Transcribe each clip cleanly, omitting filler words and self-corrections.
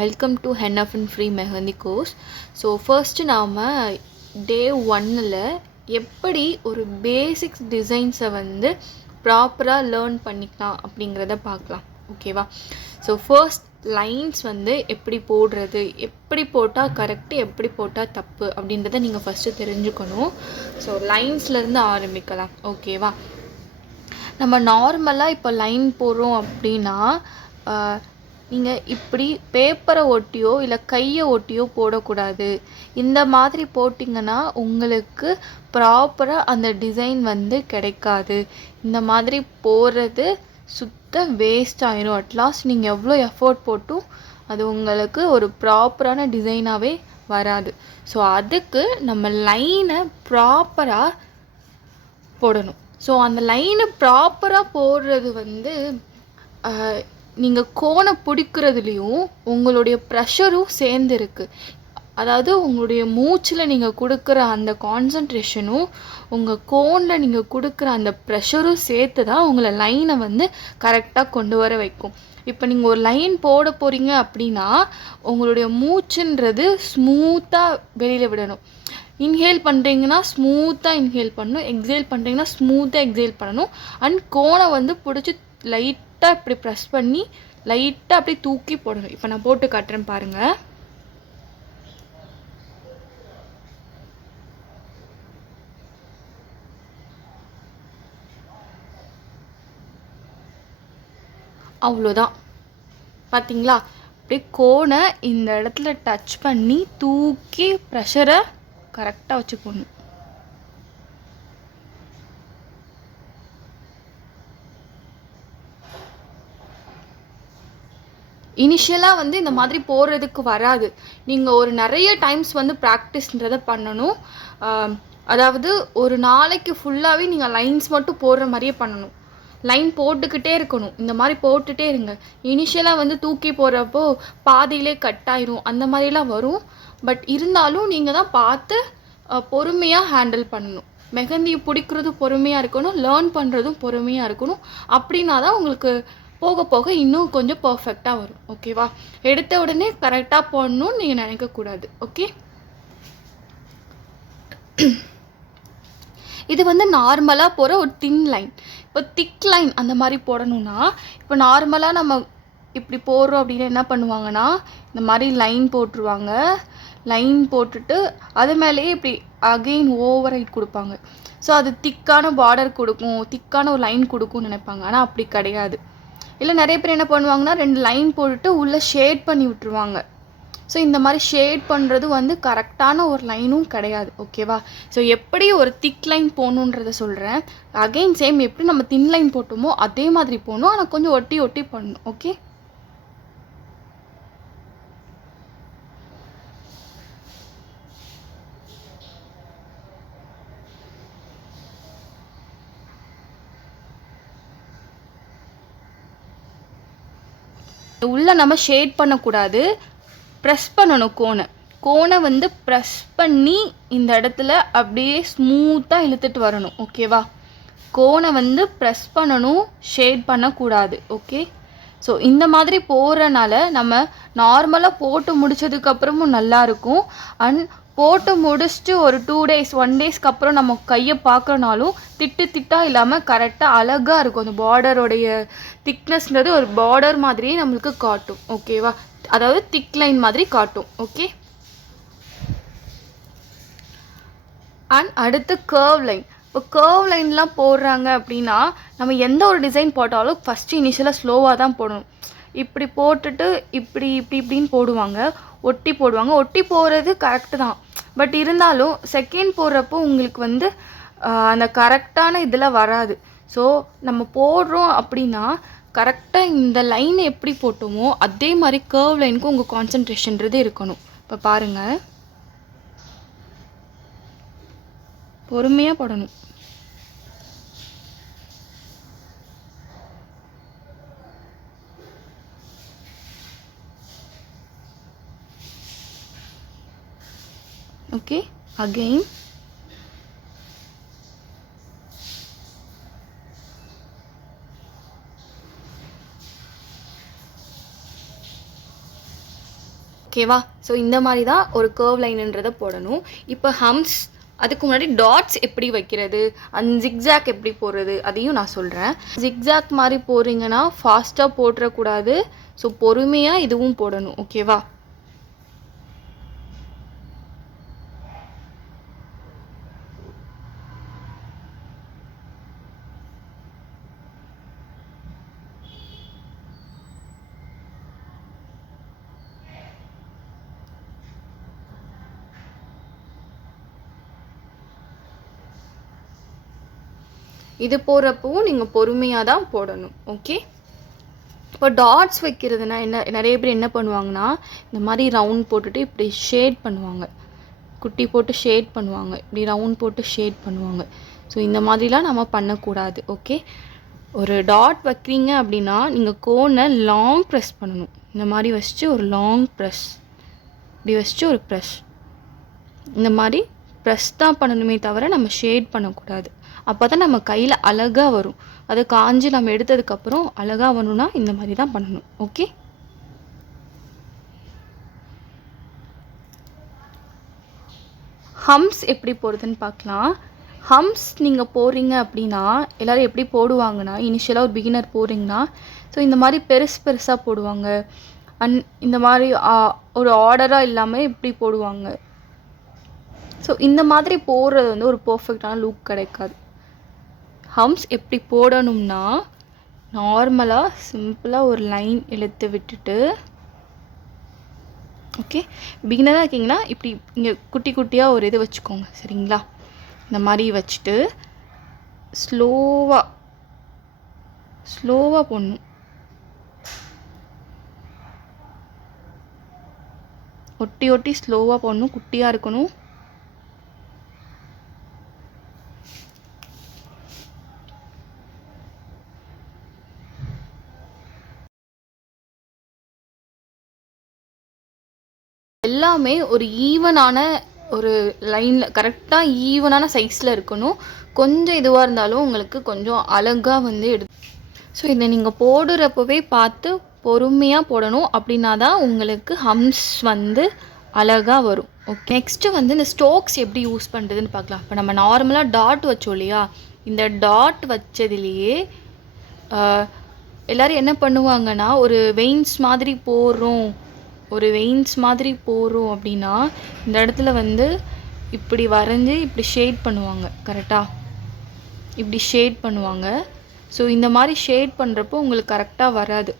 Welcome to henna fin free mehndi course. So first நாம் டே 1ல் எப்படி ஒரு பேசிக்ஸ் டிசைன்ஸை வந்து ப்ராப்பராக லேர்ன் பண்ணிக்கலாம் அப்படிங்கிறத பார்க்கலாம். ஓகேவா? ஸோ ஃபர்ஸ்ட் லைன்ஸ் வந்து எப்படி போடுறது, எப்படி போட்டால் கரெக்டு, எப்படி போட்டால் தப்பு அப்படின்றத நீங்கள் ஃபஸ்ட்டு தெரிஞ்சுக்கணும். ஸோ லைன்ஸ்லேருந்து ஆரம்பிக்கலாம். ஓகேவா? நம்ம நார்மலாக இப்போ லைன் போடுறோம் அப்படின்னா நீங்கள் இப்படி பேப்பரை ஒட்டியோ இல்லை கையை ஒட்டியோ போடக்கூடாது. இந்த மாதிரி போட்டிங்கன்னா உங்களுக்கு ப்ராப்பராக அந்த டிசைன் வந்து கிடைக்காது. இந்த மாதிரி போடுறது சுத்த வேஸ்ட் ஆயிரும். அட்லாஸ்ட் நீங்கள் எவ்வளோ எஃபோர்ட் போட்டும் அது உங்களுக்கு ஒரு ப்ராப்பரான டிசைனாகவே வராது. ஸோ அதுக்கு நம்ம லைனை ப்ராப்பராக போடணும். ஸோ அந்த லைனை ப்ராப்பராக போடுறது வந்து நீங்கள் கோனை பிடிக்கிறதுலையும் உங்களுடைய ப்ரெஷரும் சேர்ந்து இருக்குது. அதாவது உங்களுடைய மூச்சில் நீங்கள் கொடுக்குற அந்த கான்சன்ட்ரேஷனும் உங்கள் கோனில் நீங்கள் கொடுக்குற அந்த ப்ரெஷரும் சேர்த்து தான் உங்களை லைனை வந்து கரெக்டாக கொண்டு வர வைக்கும். இப்போ நீங்கள் ஒரு லைன் போட போகிறீங்க அப்படின்னா உங்களுடைய மூச்சுன்றது ஸ்மூத்தாக வெளியில் விடணும். இன்ஹேல் பண்ணுறீங்கன்னா ஸ்மூத்தாக இன்ஹேல் பண்ணணும், எக்ஸேல் பண்ணுறீங்கன்னா ஸ்மூத்தாக எக்ஸேல் பண்ணணும். அண்ட் கோனை வந்து பிடிச்சி லைட்டாக இப்படி ப்ரெஸ் பண்ணி லைட்டாக அப்படி தூக்கி போடணும். இப்போ நான் போட்டு காட்டுறேன் பாருங்கள். அவ்வளோதான். பார்த்தீங்களா? அப்படியே கோனை இந்த இடத்துல டச் பண்ணி தூக்கி ப்ரெஷரை கரெக்டாக வச்சு போடணும். இனிஷியலாக வந்து இந்த மாதிரி போடுறதுக்கு வராது. நீங்கள் ஒரு நிறைய டைம்ஸ் வந்து ப்ராக்டிஸ்ன்றதை பண்ணணும். அதாவது ஒரு நாளைக்கு ஃபுல்லாகவே நீங்கள் லைன்ஸ் மட்டும் போடுற மாதிரியே பண்ணணும். லைன் போட்டுக்கிட்டே இருக்கணும். இந்த மாதிரி போட்டுகிட்டே இருங்க. இனிஷியலாக வந்து தூக்கி போடுறப்போ பாதியிலே கட் ஆயிரும், அந்த மாதிரிலாம் வரும். பட் இருந்தாலும் நீங்கள் தான் பார்த்து பொறுமையாக ஹேண்டில் பண்ணணும். மெஹந்தி பிடிக்கிறதும் பொறுமையாக இருக்கணும், லேர்ன் பண்ணுறதும் பொறுமையாக இருக்கணும். அப்படின்னா தான் உங்களுக்கு போக போக இன்னும் கொஞ்சம் பர்ஃபெக்டாக வரும். ஓகேவா? எடுத்த உடனே கரெக்டாக போடணும்னு நீங்கள் நினைக்கக்கூடாது. ஓகே? இது வந்து நார்மலாக போகிற ஒரு தின் லைன். இப்போ திக் லைன் அந்த மாதிரி போடணும்னா இப்போ நார்மலாக நம்ம இப்படி போடுறோம் அப்படின்னு என்ன பண்ணுவாங்கன்னா இந்த மாதிரி லைன் போட்டுருவாங்க. லைன் போட்டுட்டு அது மேலேயே இப்படி அகெயின் ஓவர் ஹைட் கொடுப்பாங்க. ஸோ அது திக்கான பார்டர் கொடுக்கும், திக்கான ஒரு லைன் கொடுக்கும்னு நினைப்பாங்க. ஆனால் அப்படி கிடையாது. இல்லை நிறைய பேர் என்ன பண்ணுவாங்கன்னா 2 லைன் போட்டுட்டு உள்ளே ஷேட் பண்ணி விட்டுருவாங்க. ஸோ இந்த மாதிரி ஷேட் பண்ணுறது வந்து கரெக்டான ஒரு லைனும் கிடையாது. ஓகேவா? ஸோ எப்படி ஒரு திக் லைன் போகணுன்றதை சொல்கிறேன். அகெயின் சேம் எப்படி நம்ம தின் லைன் போட்டோமோ அதே மாதிரி போகணும். ஆனால் கொஞ்சம் ஒட்டி ஒட்டி பண்ணணும். ஓகே? உள்ளே நம்ம ஷேட் பண்ணக்கூடாது, ப்ரெஸ் பண்ணணும். கோனை வந்து ப்ரெஸ் பண்ணி இந்த இடத்துல அப்படியே ஸ்மூத்தாக இழுத்துட்டு வரணும். ஓகேவா? கோனை வந்து ப்ரெஸ் பண்ணணும், ஷேட் பண்ணக்கூடாது. ஓகே? ஸோ இந்த மாதிரி போகிறனால நம்ம நார்மலாக போட்டு முடித்ததுக்கப்புறமும் நல்லாயிருக்கும். அண்ட் போட்டு முடிச்சுட்டு ஒரு 2 டேஸ் 1 டேஸ்க்கு அப்புறம் நம்ம கையை பார்க்குறனாலும் திட்டாக இல்லாமல் கரெக்டாக அழகாக இருக்கும். அந்த பார்டரோடைய திக்னஸ்ன்றது ஒரு பார்டர் மாதிரியே நம்மளுக்கு காட்டும். ஓகேவா? அதாவது திக் லைன் மாதிரி காட்டும். ஓகே? அண்ட் அடுத்து கர்வ் லைன். இப்போ கர்வ் லைன்லாம் போடுறாங்க அப்படின்னா நம்ம எந்த ஒரு டிசைன் போட்டாலும் ஃபஸ்ட்டு இனிஷியலாக ஸ்லோவாக தான் போடணும். இப்படி போட்டுட்டு இப்படின்னு போடுவாங்க, ஒட்டி போடுவாங்க. ஒட்டி போடுறது கரெக்டு தான். பட் இருந்தாலும் செகண்ட் போடுறப்போ உங்களுக்கு வந்து அந்த கரெக்டான இதில் வராது. ஸோ நம்ம போடுறோம் அப்படின்னா கரெக்டாக இந்த லைனை எப்படி போட்டோமோ அதே மாதிரி கர்வ் லைனுக்கும் உங்கள் கான்சன்ட்ரேஷன்றது இருக்கணும். இப்போ பாருங்கள், பொறுமையாக போடணும். ஓகே? அகெயின் ஓகேவா? ஸோ இந்த மாதிரி தான் ஒரு கர்வ் லைனுன்றதை போடணும். இப்போ ஹம்ஸ் அதுக்கு முன்னாடி டாட்ஸ் எப்படி வைக்கிறது, அந்த ஜிக்ஸாக் எப்படி போடுறது அதையும் நான் சொல்கிறேன். ஜிக்ஸாக் மாதிரி போடுறீங்கன்னா ஃபாஸ்ட்டாக போட்டுறக்கூடாது. ஸோ பொறுமையாக இதுவும் போடணும். ஓகேவா? இது போடுறப்பவும் நீங்கள் பொறுமையாக தான் போடணும். ஓகே, இப்போ டாட்ஸ் வைக்கிறதுனா நிறைய பேர் என்ன பண்ணுவாங்கன்னா, இந்த மாதிரி ரவுண்ட் போட்டுட்டு இப்படி ஷேட் பண்ணுவாங்க, குட்டி போட்டு ஷேட் பண்ணுவாங்க, இப்படி ரவுண்ட் போட்டு ஷேட் பண்ணுவாங்க. ஸோ இந்த மாதிரிலாம் நம்ம பண்ணக்கூடாது. ஓகே, ஒரு டாட் வைக்கிறீங்க அப்படின்னா நீங்கள் கோனை லாங் ப்ரெஸ் பண்ணணும். இந்த மாதிரி வச்சுட்டு ஒரு லாங் ப்ரெஸ், இப்படி வச்சுட்டு ஒரு ப்ரெஸ், இந்த மாதிரி ப்ரெஸ் தான் பண்ணணுமே தவிர நம்ம ஷேட் பண்ணக்கூடாது. அப்போ தான் நம்ம கையில் அழகாக வரும். அது காஞ்சி நம்ம எடுத்ததுக்கப்புறம் அழகாக வரணும்னா இந்த மாதிரி தான் பண்ணணும். ஓகே, ஹம்ஸ் எப்படி போடுறதுன்னு பார்க்கலாம். ஹம்ஸ் நீங்கள் போடுறீங்க அப்படின்னா எல்லோரும் எப்படி போடுவாங்கன்னா, இனிஷியலாக ஒரு பிகினர் போடுறீங்கன்னா ஸோ இந்த மாதிரி பெருசாக போடுவாங்க. இந்த மாதிரி ஒரு ஆர்டராக இல்லாமல் இப்படி போடுவாங்க. ஸோ இந்த மாதிரி போடுறது வந்து ஒரு பர்ஃபெக்டான லுக் கிடைக்காது. ஹம்ஸ் எப்படி போடணும்னா, நார்மலாக சிம்பிளாக ஒரு லைன் இழுத்து விட்டுட்டு, ஓகே, பிகினராக இருக்கீங்கன்னா இப்படி இங்கே குட்டி குட்டியாக ஒரு இது வச்சுக்கோங்க. சரிங்களா? இந்த மாதிரி வச்சுட்டு ஸ்லோவாக போடணும். ஒட்டி ஸ்லோவாக போடணும். குட்டியாக இருக்கணும். எல்லாமே ஒரு ஈவனான ஒரு லைனில் கரெக்டாக ஈவனான சைஸில் இருக்கணும். கொஞ்சம் இதுவாக இருந்தாலும் உங்களுக்கு கொஞ்சம் அழகாக வந்து ஸோ இதை நீங்கள் போடுறப்பவே பார்த்து பொறுமையாக போடணும். அப்படின்னா தான் உங்களுக்கு ஹம்ஸ் வந்து அழகாக வரும். ஓகே, நெக்ஸ்ட்டு வந்து இந்த ஸ்டோக்ஸ் எப்படி யூஸ் பண்ணுறதுன்னு பார்க்கலாம். இப்போ நம்ம நார்மலாக டாட் வச்சோம் இல்லையா, இந்த டாட் வச்சதுலேயே எல்லோரும் என்ன பண்ணுவாங்கன்னா, ஒரு வெயின்ஸ் மாதிரி போடுறோம் அப்படின்னா இந்த இடத்துல வந்து இப்படி வரைஞ்சி இப்படி ஷேட் பண்ணுவாங்க. கரெக்டாக இப்படி ஷேட் பண்ணுவாங்க. ஸோ இந்த மாதிரி ஷேட் பண்ணுறப்போ உங்களுக்கு கரெக்டாக வராது.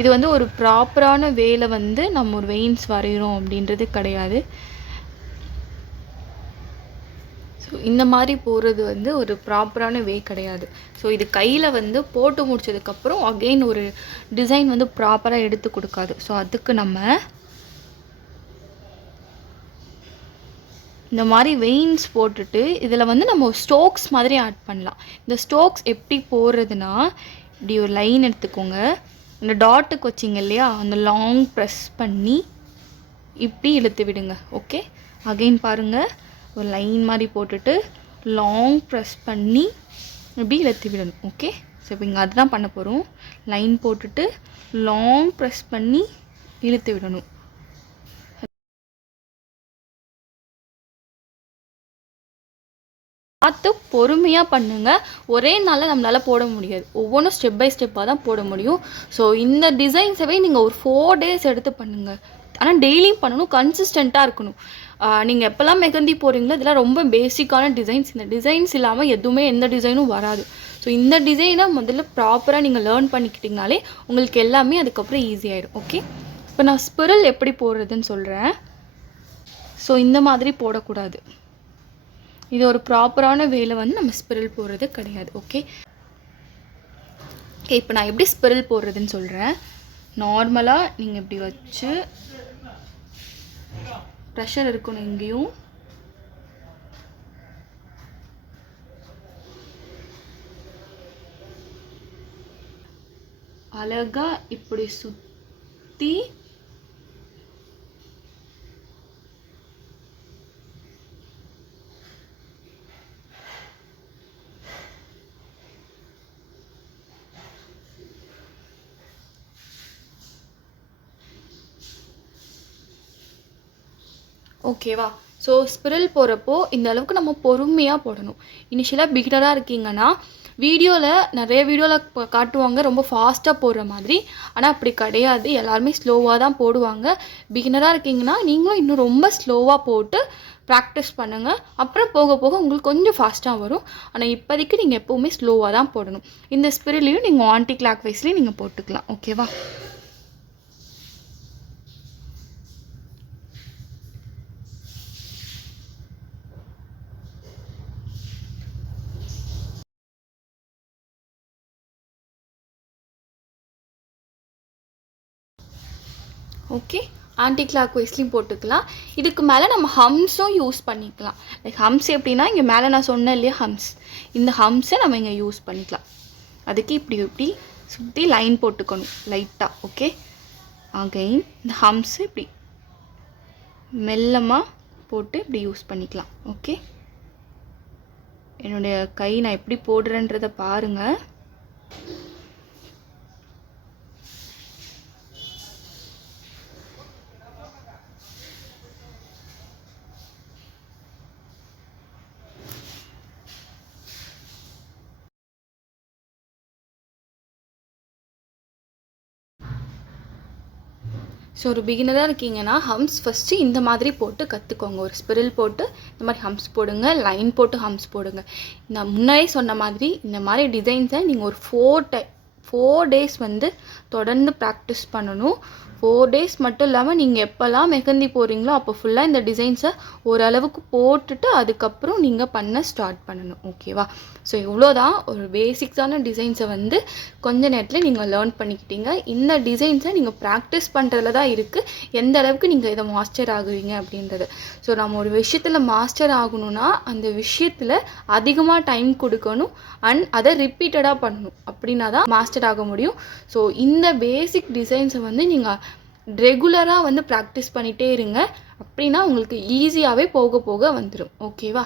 இது வந்து ஒரு ப்ராப்பரான வேலை வந்து நம்ம ஒரு வெயின்ஸ் வரைகிறோம் அப்படின்றது கிடையாது. ஸோ இந்த மாதிரி போகிறது வந்து ஒரு ப்ராப்பரான வே கிடையாது. ஸோ இது கையில் வந்து போட்டு முடிச்சதுக்கப்புறம் அகெயின் ஒரு டிசைன் வந்து ப்ராப்பராக எடுத்து கொடுக்காது. ஸோ அதுக்கு நம்ம இந்த மாதிரி வெயின்ஸ் போட்டுட்டு இதில் வந்து நம்ம ஸ்டோக்ஸ் மாதிரி ஆட் பண்ணலாம். இந்த ஸ்டோக்ஸ் எப்படி போடுறதுனா, இப்படி ஒரு லைன் எடுத்துக்கோங்க. இந்த டாட்டுக்கு வச்சிங்க இல்லையா, அந்த லாங் ப்ரெஸ் பண்ணி இப்படி இழுத்து விடுங்க. ஓகே, அகெயின் பாருங்கள், ஒரு லைன் மாதிரி போட்டுட்டு லாங் ப்ரெஸ் பண்ணி இப்படி இழுத்து விடணும். ஓகே, ஸோ இப்போ இங்கே அதுதான் பண்ண போகிறோம். லைன் போட்டுட்டு லாங் ப்ரெஸ் பண்ணி இழுத்து விடணும். பார்த்து பொறுமையாக பண்ணுங்கள். ஒரே நாளில் நம்மளால் போட முடியாது. ஒவ்வொன்றும் ஸ்டெப் பை ஸ்டெப்பாக தான் போட முடியும். ஸோ இந்த டிசைன்ஸவே நீங்கள் ஒரு 4 days எடுத்து பண்ணுங்கள். ஆனால் டெய்லியும் பண்ணணும், கன்சிஸ்டண்ட்டாக இருக்கணும். நீங்கள் எப்போல்லாம் மெஹந்தி போடுறீங்களோ இதெல்லாம் ரொம்ப பேசிக்கான டிசைன்ஸ். இந்த டிசைன்ஸ் இல்லாமல் எதுவுமே எந்த டிசைனும் வராது. ஸோ இந்த டிசைனை முதல்ல ப்ராப்பராக நீங்கள் லேர்ன் பண்ணிக்கிட்டிங்கனாலே உங்களுக்கு எல்லாமே அதுக்கப்புறம் ஈஸியாகிடும். ஓகே, இப்போ நான் ஸ்பிரல் எப்படி போடுறதுன்னு சொல்கிறேன். ஸோ இந்த மாதிரி போடக்கூடாது. இது ஒரு ப்ராப்பரான வேலை வந்து நம்ம ஸ்பிரல் போடுறது கிடையாது. ஓகே, இப்போ நான் எப்படி ஸ்பிரல் போடுறதுன்னு சொல்கிறேன். நார்மலாக நீங்கள் இப்படி வச்சு ப்ரெஷர் இருக்கணும் எங்கேயும். அழகா இப்படி சுற்றி ஓகேவா? ஸோ ஸ்பிரல் போடுறப்போ இந்த அளவுக்கு நம்ம பொறுமையாக போடணும். இனிஷியலாக பிகினராக இருக்கீங்கன்னா நிறைய வீடியோவில் காட்டுவாங்க ரொம்ப ஃபாஸ்ட்டாக போடுற மாதிரி. ஆனால் அப்படி கிடையாது, எல்லாருமே ஸ்லோவாக தான் போடுவாங்க. பிகினராக இருக்கீங்கன்னா நீங்களும் இன்னும் ரொம்ப ஸ்லோவாக போட்டு ப்ராக்டிஸ் பண்ணுங்கள். அப்புறம் போக போக உங்களுக்கு கொஞ்சம் ஃபாஸ்ட்டாக வரும். ஆனால் இப்போதைக்கு நீங்கள் எப்போவுமே ஸ்லோவாக தான் போடணும். இந்த ஸ்பிரலையும் நீங்கள் ஆன்டி கிளாக் வைஸ்லேயும் நீங்கள் போட்டுக்கலாம். ஓகேவா? ஓகே, ஆன்டி கிளாக் வைஸ்லையும் போட்டுக்கலாம். இதுக்கு மேலே நம்ம ஹம்ஸும் யூஸ் பண்ணிக்கலாம். லைக் ஹம்ஸ் எப்படின்னா, இங்கே மேலே நான் சொன்னேன் இல்லையா ஹம்ஸ், இந்த ஹம்ஸை நம்ம இங்கே யூஸ் பண்ணிக்கலாம். அதுக்கு இப்படி சுற்றி லைன் போட்டுக்கணும் லைட்டாக. ஓகே, அகைன் இந்த ஹம்ஸு இப்படி மெல்லமாக போட்டு இப்படி யூஸ் பண்ணிக்கலாம். ஓகே, என்னுடைய கை நான் எப்படி போடுறேன்றதை பாருங்கள். ஸோ ஒரு பிகினராக இருக்கீங்கன்னா ஹம்ஸ் ஃபஸ்ட்டு இந்த மாதிரி போட்டு கற்றுக்கோங்க. ஒரு ஸ்பிரல் போட்டு இந்த மாதிரி ஹம்ஸ் போடுங்க, லைன் போட்டு ஹம்ஸ் போடுங்க. நான் முன்னாடியே சொன்ன மாதிரி இந்த மாதிரி டிசைன்ஸை நீங்கள் ஒரு 4 டேஸ் வந்து தொடர்ந்து ப்ராக்டிஸ் பண்ணணும். 4 டேஸ் மட்டும் இல்லாமல் நீங்கள் எப்போல்லாம் மெஹந்தி போடுறீங்களோ அப்போ ஃபுல்லாக இந்த டிசைன்ஸை ஓரளவுக்கு போட்டுட்டு அதுக்கப்புறம் நீங்கள் பண்ண ஸ்டார்ட் பண்ணணும். ஓகேவா? ஸோ இவ்வளோதான் ஒரு பேசிக்ஸான டிசைன்ஸை வந்து கொஞ்ச நேரத்தில் நீங்கள் லேர்ன் பண்ணிக்கிட்டீங்க. இந்த டிசைன்ஸை நீங்கள் ப்ராக்டிஸ் பண்ணுறதுல தான் இருக்குது எந்த அளவுக்கு நீங்கள் இதை மாஸ்டர் ஆகுவீங்க அப்படின்றது. ஸோ நம்ம ஒரு விஷயத்தில் மாஸ்டர் ஆகணும்னா அந்த விஷயத்தில் அதிகமாக டைம் கொடுக்கணும் அண்ட் அதை ரிப்பீட்டடாக பண்ணணும். அப்படின்னா தான் மாஸ்டர் ஆக முடியும். ஸோ இந்த பேசிக் டிசைன்ஸை வந்து நீங்கள் ரெகுலராக வந்து ப்ராக்டிஸ் பண்ணிகிட்டே இருங்க. அப்படின்னா உங்களுக்கு ஈஸியாகவே போக போக வந்துடும். ஓகேவா?